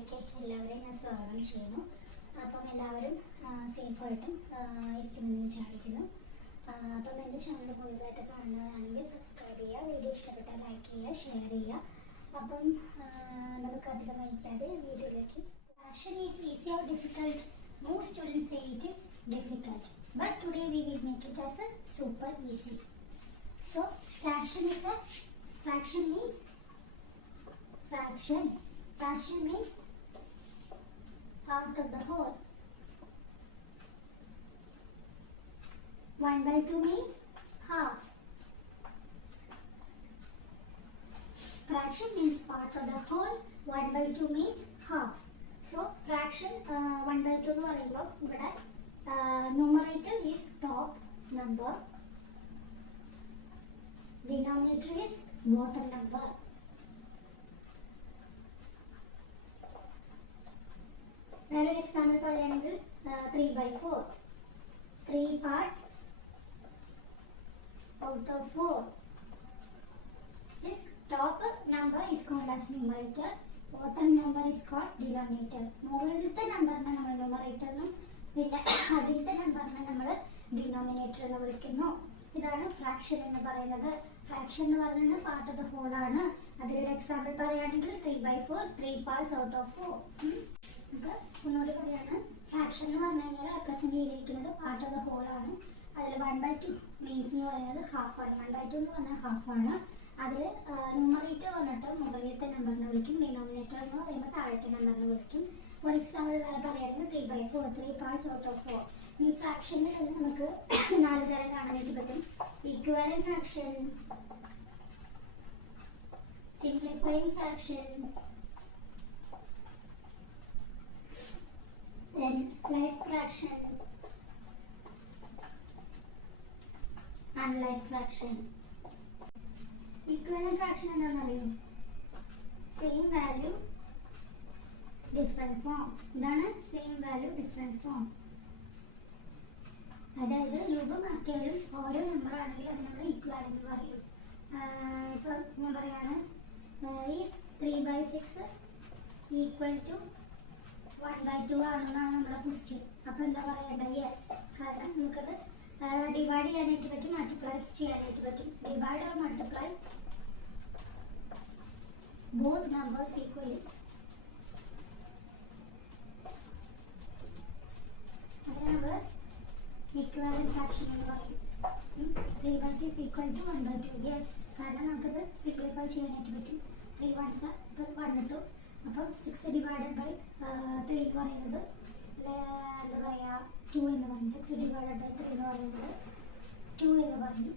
വീഡിയോയിലേക്ക് എല്ലാവരെയും ഞാൻ സ്വാഗതം ചെയ്യുന്നു. അപ്പം എല്ലാവരും സേഫായിട്ടും ഇരിക്കുമെന്ന് വിചാരിക്കുന്നു. അപ്പം എൻ്റെ ചാനൽ പുതിയതായിട്ട് കാണുന്നവരാണെങ്കിൽ സബ്സ്ക്രൈബ് ചെയ്യുക, വീഡിയോ ഇഷ്ടപ്പെട്ടാൽ ലൈക്ക് ചെയ്യുക, ഷെയർ ചെയ്യുക. അപ്പം നമുക്ക് അധികം വൈകാതെ വീഡിയോയിലേക്ക്. Fraction is easy or difficult? Most students say it is difficult, but today we will make it as a super easy. So fraction means fraction means part of the whole. 1/2 means half. Fraction means part of the whole. 1/2 means half. So fraction 1/2 എന്ന് പറയുമ്പോൾ ഇവിടെ numerator is top number, denominator is bottom number. വേറൊരു example പറയുകയാണെങ്കിൽ 3/4, 3 parts out of 4. This top number is called as numerator, bottom number is called denominator. മുകളിലത്തെ നമ്പറിനെ നമ്മൾ numerator എന്നും പിന്നെ അടിയിലത്തെ നമ്പറിനെ നമ്മൾ denominator എന്ന് വിളിക്കുന്നു. ഇതാണ് ഫ്രാക്ഷൻ എന്ന് പറയുന്നത്. ഫ്രാക്ഷൻ എന്ന് പറയുന്നത് പാർട്ട് ഓഫ് ദ ഹോൾ ആണ്. അതിലൊരു എക്സാമ്പിൾ പറയുകയാണെങ്കിൽ 3/4, 3 parts out of 4. നമുക്ക് ഒന്നുകൂടി പറയാണ്, ഫ്രാക്ഷൻ എന്ന് പറഞ്ഞു കഴിഞ്ഞാൽ റെപ്രസെന്റ് ചെയ്തിരിക്കുന്നത് പാർട്ട് ഓഫ് ദ ഹോൾ ആണ്. അതിൽ 1/2 മീൻസ് എന്ന് പറയുന്നത് ഹാഫ് ആണ്. 1/2 എന്ന് പറഞ്ഞാൽ ഹാഫ് ആണ്. അതിൽ ന്യൂമറേറ്റർ വന്നിട്ട് മുകളിലത്തെ നമ്പറിനെ വിളിക്കും, ഡിനോമിനേറ്റർ എന്ന് പറയുമ്പോൾ താഴത്തെ നമ്പറിനെ വിളിക്കും. ഒരു എക്സാമ്പിൾ വേറെ പറയുകയാണെങ്കിൽ 3/4, 3 parts out of 4. ഈ ഫ്രാക്ഷനിൽ തന്നെ നമുക്ക് 4 തരം കാണാനായിട്ട് പറ്റും. Equivalent fraction, simplifying fraction, then like fraction, unlike fraction. Equivalent fraction എന്താണെന്ന് അറിയോ? Same value different form. ഇതാണ് സെയിം വാല്യൂ ഡിഫറെന്റ് ഫോം. അതായത് രൂപം മാറ്റിയാലും ഓരോ നമ്പർ ആണെങ്കിൽ അത് നമ്മൾ ഈക്വാലന്റ് എന്ന് പറയും. ഇപ്പം ഞാൻ പറയാണ് ഈ 3/6 ഈക്വൽ ടു 1/2 ആണെന്നാണ് നമ്മുടെ ക്വസ്റ്റ്യൻ. അപ്പോൾ എന്താ പറയേണ്ടത്? യെസ്. കാരണം നമുക്കത് ഡിവൈഡ് ചെയ്യാനായിട്ട് പറ്റും, മൾട്ടിപ്ലൈ ചെയ്യാനായിട്ട് പറ്റും. Divide or multiply both numbers equally. അതിനെ നമ്മൾ ഈക്വലന്റ് ഫ്രാക്ഷൻ എന്ന് പറയും. 3/6 ഈക്വൽ ടു 1/2. യെസ്. കാരണം നമുക്കത് സിംപ്ലിഫൈ ചെയ്യാനായിട്ട് പറ്റും. 3 1s 1 2. അപ്പം 6 ഡിവൈഡഡ് ബൈ 3 എന്ന് പറയുന്നത് എന്താ പറയുക 2 എന്ന് പറയും. 6 ഡിവൈഡഡ് ബൈ 3 എന്ന് പറയുന്നത് 2 എന്ന് പറയും.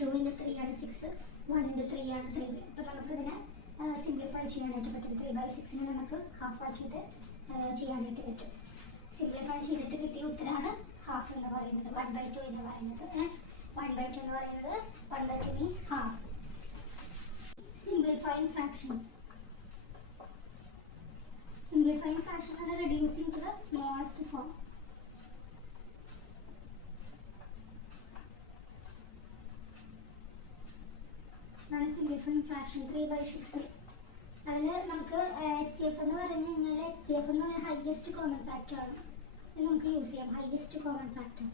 2 × 3 ആണ് 6, 1 × 3 ആണ് 3. അപ്പം നമുക്കിതിനെ സിംപ്ലിഫൈ ചെയ്യാനായിട്ട് പറ്റും. 3/6നെ നമുക്ക് ഹാഫ് ആക്കിയിട്ട് ചെയ്യാനായിട്ട് പറ്റും. സിംപ്ലിഫൈ ചെയ്തിട്ട് കിട്ടിയ ഉത്തരമാണ് ഹാഫ് എന്ന് പറയുന്നത്, 1/2 എന്ന് പറയുന്നത്. 1/2 എന്ന് പറയുന്നത് 1/2 means half. Simplifying fraction. Simplifying fraction are reducing to the smallest form. Now simplifying fraction 3/6. അതിൽ നമുക്ക് HCF എന്ന് പറഞ്ഞു കഴിഞ്ഞാൽ HCF എന്ന് പറഞ്ഞാൽ ഹൈയസ്റ്റ് കോമൺ ഫാക്ടർ ആണ്. ഇത് നമുക്ക് യൂസ് ചെയ്യാം. Highest common factor.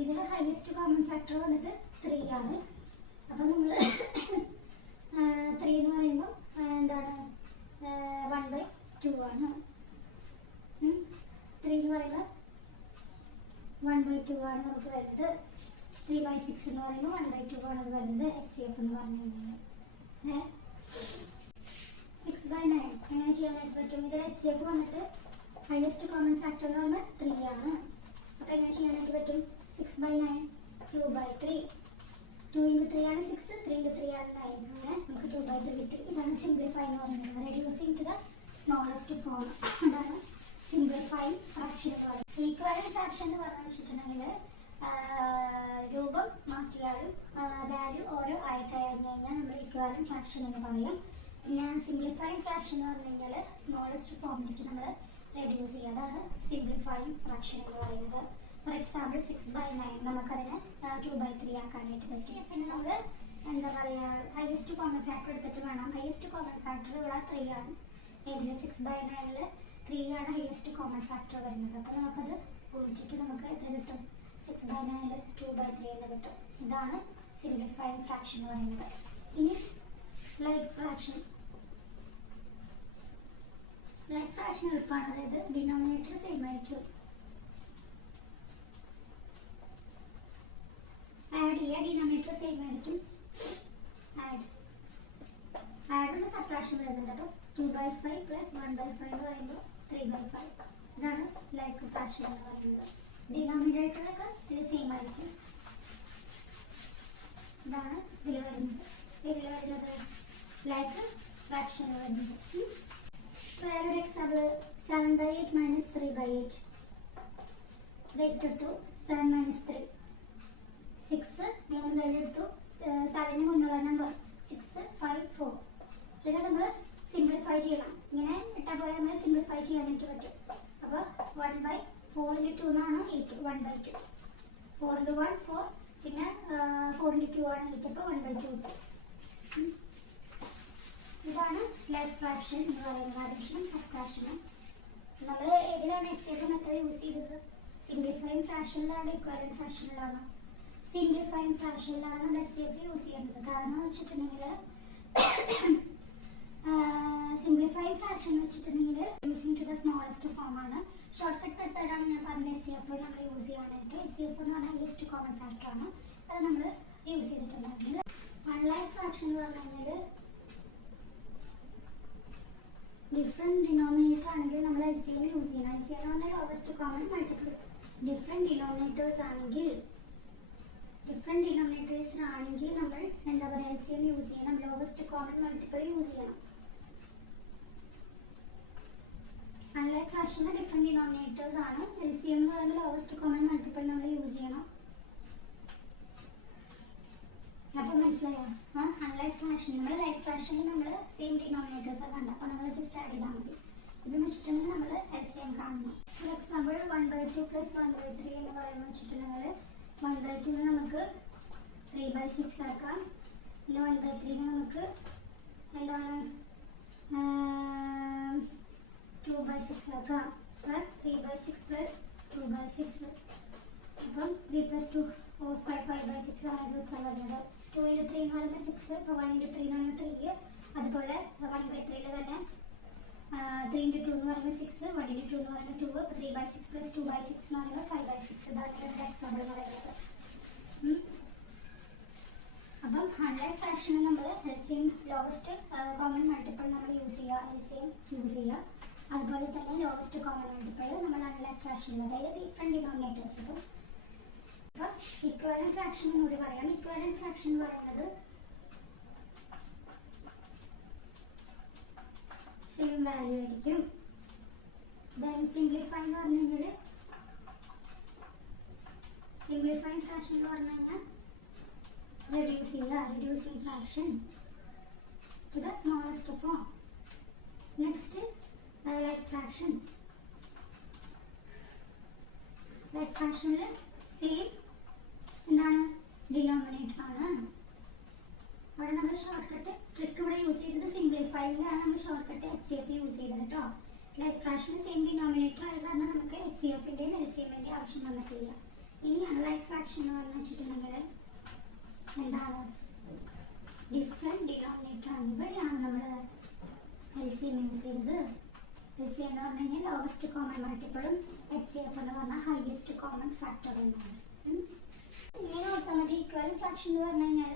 ഇതിൽ ഹൈയസ്റ്റ് കോമൺ ഫാക്ടർ വന്നിട്ട് 3 ആണ്. അപ്പം നമ്മൾ 3 എന്ന് പറയുമ്പോൾ എന്താണ് 1/2 ആണ്. 3 എന്ന് പറയുമ്പോൾ 1/2 ആണ് നമുക്ക് വരുന്നത്. 3/6 എന്ന് പറയുമ്പോൾ 1/2 ആണ് വരുന്നത്. HCF എന്ന് പറഞ്ഞു കഴിഞ്ഞാൽ 6/9 എങ്ങനെ ചെയ്യാനായിട്ട് പറ്റും? ഇതിൽ HCF വന്നിട്ട് ഹൈയസ്റ്റ് കോമൺ ഫാക്ടർ എന്ന് പറഞ്ഞാൽ 3 ആണ്. അപ്പോൾ എങ്ങനെ ചെയ്യാനായിട്ട് പറ്റും? 6/9 2/3. 2 × 3 ആണ് 6, 3 × 3 ആണ് 9. അങ്ങനെ നമുക്ക് 2/3 കിട്ടി. ഇതാണ് സിംപ്ലിഫൈ എന്ന് പറയുന്നത്. Reducing to the smallest form. അതാണ് സിംപ്ലിഫൈയിങ് ഫ്രാക്ഷൻ എന്ന് പറയുന്നത്. ഈക്വലന്റ് ഫ്രാക്ഷൻ എന്ന് പറഞ്ഞു വെച്ചിട്ടുണ്ടെങ്കിൽ രൂപം മാറ്റിയാലും വാല്യൂ ഓരോ ആയി കഴിഞ്ഞ് കഴിഞ്ഞാൽ നമ്മൾ ഈക്വലന്റ് ഫ്രാക്ഷൻ എന്ന് പറയും. പിന്നെ സിംപ്ലിഫൈയിങ് ഫ്രാക്ഷൻ എന്ന് പറഞ്ഞു കഴിഞ്ഞാൽ സ്മോളസ്റ്റ് ഫോമിലേക്ക് നമ്മൾ റെഡ്യൂസ് ചെയ്യുക. അതാണ് സിംപ്ലിഫൈയിങ് ഫ്രാക്ഷൻ എന്ന് പറയുന്നത്. ഫോർ എക്സാമ്പിൾ 6/9 നമുക്കതിനെ 2/3 ആക്കാനായിട്ട് പറ്റി. പിന്നെ നമ്മൾ എന്താ പറയുക, ഹയസ്റ്റ് കോമൺ ഫാക്ടർ എടുത്തിട്ട് വേണം. ഹയസ്റ്റ് കോമൺ ഫാക്ടർ ഇവിടെ 3 ആണ്. ഏതിൽ 6/9 3 ആണ് ഹയസ്റ്റ് കോമൺ ഫാക്ടർ വരുന്നത്. അപ്പോൾ നമുക്കത് കുറിച്ചിട്ട് നമുക്ക് എത്ര കിട്ടും? 6/9 2/3 എന്ന് കിട്ടും. ഇതാണ് സിംപ്ലിഫൈങ് ഫ്രാക്ഷൻ എന്ന് പറയുന്നത്. ഇനി ലൈക്ക് ഫ്രാക്ഷൻ. ലൈക്ക് ഫ്രാക്ഷൻ എളുപ്പമാണ്. അതായത് ഡിനോമിനേറ്റർ സെയിം ആയിരിക്കും. ആഡ് ചെയ്യുക, ഡിനോമിനേറ്റർ സെയിം ആയിരിക്കും. ആഡ് സബ്ട്രാക്ഷൻ വരുന്നുണ്ട്. അപ്പോൾ 2/5 + 1/5 എന്ന് പറയുമ്പോൾ 3/5. ഇതാണ് ലൈക്ക് ഫ്രാക്ഷൻ എന്ന് പറയുന്നത്. ഡിനോമിനേറ്ററൊക്കെ ഇതിൽ സെയിം ആയിരിക്കും. ഇതാണ് ഇതിൽ വരുന്നത്. ഇതിൽ വരുന്നത് ലൈക്ക് ഫ്രാക്ഷൻ വരുന്നത്. വേറൊരു എക്സാമ്പിൾ 7/8 - 3/8 ടു 7 - 3 6 3 കയ്യിലെടുത്തു. 7 മുന്നുള്ള നമ്പർ 6 5 4. ഇതിനെ നമ്മൾ സിംപ്ലിഫൈ ചെയ്യണം. ഇങ്ങനെ ഇട്ടാൽ പോലെ നമ്മൾ സിംപ്ലിഫൈ ചെയ്യാനായിട്ട് പറ്റും. അപ്പോൾ 1/4 × 2 എന്നാണ് 8. 1/2 4 × 1 4. പിന്നെ 4 × 2 ആണ് 8. അപ്പോൾ 1/2 കിട്ടും. ഇതാണ് ലൈക്ക് ഫ്രാക്ഷൻ എന്ന് പറയുന്നത്. അഡീഷനും സബ്ട്രാക്ഷനും. നമ്മൾ ഏതിലാണ് HCF മെത്തേഡ് യൂസ് ചെയ്തത്? സിംപ്ലിഫൈങ് ഫ്രാക്ഷനിലാണ്, ഇക്വലന്റ് ഫ്രാക്ഷനിലാണോ? സിംപ്ലിഫൈങ് ഫ്രാക്ഷനിലാണ് നമ്മൾ HCF യൂസ് ചെയ്യുന്നത്. കാരണം എന്ന് വെച്ചിട്ടുണ്ടെങ്കിൽ സിംപ്ലിഫൈങ് ഫ്രാക്ഷൻ എന്ന് വെച്ചിട്ടുണ്ടെങ്കിൽ using to the smallest form ആണ്. ഷോർട്ട് കട്ട് മെത്തേഡാണ് ഞാൻ പറഞ്ഞ HCF നമ്മൾ യൂസ് ചെയ്യാനായിട്ട്. HCF എന്ന് പറഞ്ഞാൽ ഹൈയസ്റ്റ് കോമൺ ഫാക്ടർ ആണ്. അത് നമ്മൾ യൂസ് ചെയ്തിട്ടുണ്ടായിരുന്നു. അൺലൈക്ക് ഫ്രാക്ഷൻ എന്ന് പറഞ്ഞു കഴിഞ്ഞാൽ ഡിഫറെൻറ്റ് ഡിനോമിനേറ്റർ ആണെങ്കിൽ നമ്മൾ LCM യൂസ് ചെയ്യണം. LCM എന്ന് പറഞ്ഞാൽ lowest common multiple. Different denominators ആണെങ്കിൽ നമ്മൾ എന്താ പറയുക, LCM യൂസ് ചെയ്യണം. ലോവസ്റ്റ് കോമൺ മൾട്ടിപ്പിൾ യൂസ് ചെയ്യണം. അൺലൈക്ക് ഫ്രാക്ഷന് ഡിഫറെൻറ്റ് ഡിനോമിനേറ്റേഴ്സ് ആണ്. LCM എന്ന് പറയുമ്പോൾ ലോവസ്റ്റ് കോമൺ മൾട്ടിപ്പിൾ നമ്മൾ യൂസ് ചെയ്യണം. അപ്പോൾ മനസ്സിലായോ? അൺലൈക്ക് ഫ്രാക്ഷൻ നമ്മൾ ലൈക്ക് ഫ്രാക്ഷനിൽ നമ്മൾ സെയിം ഡിനോമിനേറ്റേഴ്സ് ഒക്കെ ഉണ്ട്. അപ്പോൾ നമ്മൾ ജസ്റ്റ് ആഡ് ചെയ്താൽ മതി. ഇതെന്ന് വെച്ചിട്ടുണ്ടെങ്കിൽ നമ്മൾ LCM കാണണം. ഫോർ എക്സാമ്പിൾ 1/2 + 1/3 എന്ന് പറയുമ്പോൾ വെച്ചിട്ടുണ്ടെങ്കിൽ 1/2 നമുക്ക് 3/6 ആക്കാം. പിന്നെ 1/3 നമുക്ക് എന്താണ് 2/6 ആക്കാം. 3/6 + 2/6. അപ്പം 3 + 2 4 5/6 ആണ് ഇത് വരുന്നത്. 2 × 3 എന്ന് പറയുമ്പോൾ 6. അപ്പോൾ 1 × 3 എന്ന് പറയുമ്പോൾ 3. അതുപോലെ 1/3 തന്നെ 3 × 2 എന്ന് പറയുമ്പോൾ 6. 1 × 2 എന്ന് പറയുമ്പോൾ 2. 3/6 + 2/6 എന്ന് പറയുമ്പോൾ 5/6. ഇതാണ് ഇതിൻ്റെ എക്സാമ്പിൾ പറയുന്നത്. അപ്പം അൺലൈക്ക് ഫ്രാക്ഷന് നമ്മൾ LCM ലോവസ്റ്റ് കോമൺ മൾട്ടിപ്പിൾ നമ്മൾ യൂസ് ചെയ്യുക. LCM യൂസ് ചെയ്യുക. അതുപോലെ തന്നെ ലോവസ്റ്റ് കോമൺ മൾട്ടിപ്പിൾ നമ്മൾ അൺലൈക്ക് ഫ്രാക്ഷനിൽ, അതായത് ഡിഫറെൻറ്റ് ഡിനോമിനേറ്റേഴ്സ്. അപ്പം ഇക്വലന്റ് ഫ്രാക്ഷൻ എന്നൂടി പറയാം. ഇക്വലന്റ് ഫ്രാക്ഷൻ എന്ന് പറയുന്നത് സെയിം വാല്യൂ ആയിരിക്കും. ദെൻ സിംപ്ലിഫൈ എന്ന് പറഞ്ഞു കഴിഞ്ഞാൽ സിംപ്ലിഫൈങ് ഫ്രാക്ഷൻ എന്ന് പറഞ്ഞു കഴിഞ്ഞാൽ reduce ചെയ്യുക. reducing fraction to the smallest form. Next like fraction. like fraction same എന്താണ് ഡിനോമിനേറ്റർ ആണ്. അവിടെ നമ്മൾ ഷോർട്ട് കട്ട് ട്രിക്ക് ഇവിടെ യൂസ് ചെയ്തത് സിംപ്ലിഫൈയിലാണ്. നമ്മൾ ഷോർട്ട് കട്ട് HCF യൂസ് ചെയ്തത് കേട്ടോ. ലൈക്ക് ഫ്രാക്ഷൻ സെയിം ഡിനോമിനേറ്റർ ആയത് കാരണം നമുക്ക് HCFൻ്റെയും LCMൻ്റെയും ആവശ്യം വന്നിട്ടില്ല. ഇനി അൺലൈക്ക് ഫ്രാക്ഷൻ എന്ന് പറഞ്ഞു വെച്ചിട്ടുണ്ടെങ്കിൽ എന്താണ് ഡിഫറെൻറ്റ് ഡിനോമിനേറ്റർ ആണ്. ഇവിടെയാണ് നമ്മൾ LCM യൂസ് ചെയ്തത്. LCM എന്ന് പറഞ്ഞു കഴിഞ്ഞാൽ ലോവസ്റ്റ് കോമൺ മൾട്ടിപ്പിളും HCF എന്ന് പറഞ്ഞാൽ ഹയസ്റ്റ് കോമൺ ഫാക്ടർ എന്നാണ്. ഇങ്ങനെ ഓർത്താൽ മതി. ഇക്വലന്റ് ഫ്രാക്ഷൻ എന്ന് പറഞ്ഞു കഴിഞ്ഞാൽ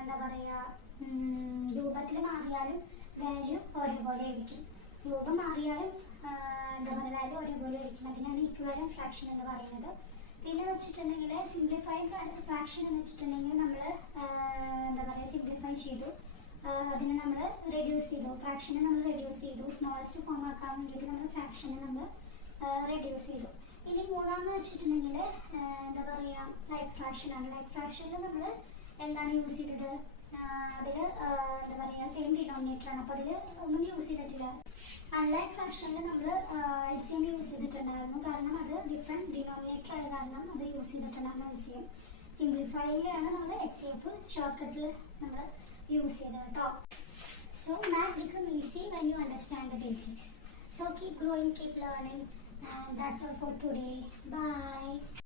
എന്താ പറയുക, രൂപത്തിൽ മാറിയാലും വാല്യൂ ഒരേപോലെ ആയിരിക്കും. രൂപം മാറിയാലും എന്താ പറയുക വാല്യൂ ഒരേപോലെ ആയിരിക്കും. അതിനാണ് ഇക്വലന്റ് ഫ്രാക്ഷൻ എന്ന് പറയുന്നത്. പിന്നെ വെച്ചിട്ടുണ്ടെങ്കിൽ സിംപ്ലിഫൈഡ് ഫ്രാക്ഷൻ എന്ന് വെച്ചിട്ടുണ്ടെങ്കിൽ നമ്മൾ എന്താ പറയുക സിംപ്ലിഫൈ ചെയ്തു. അതിനെ നമ്മൾ റെഡ്യൂസ് ചെയ്തു. ഫ്രാക്ഷനെ നമ്മൾ റെഡ്യൂസ് ചെയ്തു. സ്മോളസ്റ്റ് ഫോം ആക്കാൻ വേണ്ടിയിട്ട് നമ്മൾ ഫ്രാക്ഷനെ നമ്മൾ റെഡ്യൂസ് ചെയ്തു. ഇനി മൂന്നാമെന്ന് വെച്ചിട്ടുണ്ടെങ്കിൽ എന്താ പറയുക ലൈക്ക് ഫ്രാക്ഷനാണ്. ലൈക്ക് ഫ്രാക്ഷനിൽ നമ്മൾ എന്താണ് യൂസ് ചെയ്തത്? അതിൽ എന്താ പറയുക സെയിം ഡിനോമിനേറ്റർ ആണ്. അപ്പോൾ അതിൽ ഒന്നും യൂസ് ചെയ്തിട്ടില്ല. അൺലൈക്ക് ഫ്രാക്ഷനിൽ നമ്മൾ LCM യൂസ് ചെയ്തിട്ടുണ്ടായിരുന്നു. കാരണം അത് ഡിഫറെൻറ്റ് ഡിനോമിനേറ്റർ ആയ കാരണം അത് യൂസ് ചെയ്തിട്ടുണ്ടായിരുന്നു LCM. സിംപ്ലിഫൈയിലാണ് നമ്മൾ HCF ഷോർട്ട് കട്ടിൽ നമ്മൾ യൂസ് ചെയ്തത് കേട്ടോ. So math become easy when you understand the basics. So keep growing, keep learning, and that's all for today. Bye.